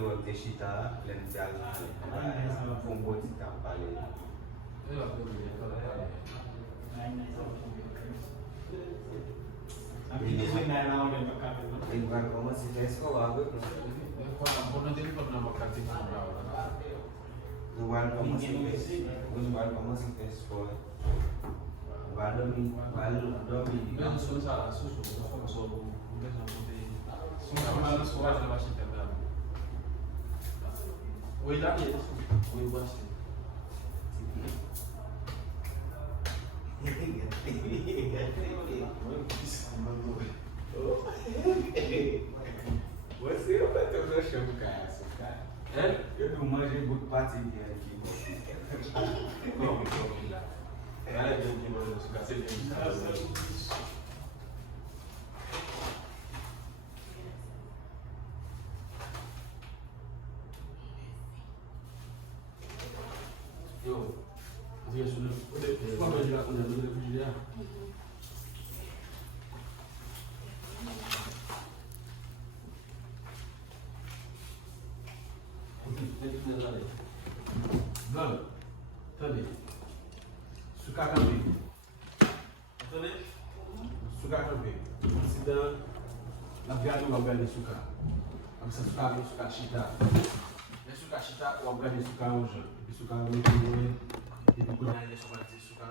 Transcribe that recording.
Waktu Shita, Lenzial, Fombo di Tampale. Lingkungan kamu sih Tesco aku. Lingkungan kamu sih Tesco. Você não vai ter o meu chão, cara. Eu não manjo muito patinho aqui. Não, ela é bem que manda os cacetes. Eu vou jogar com ele, Vamos, tadi, suka kami, tadi, suka kami, sedang lagian wabani suka, bisa suka cita, ya suka cita wabani suka hoje, suka muito, e depois ainda suka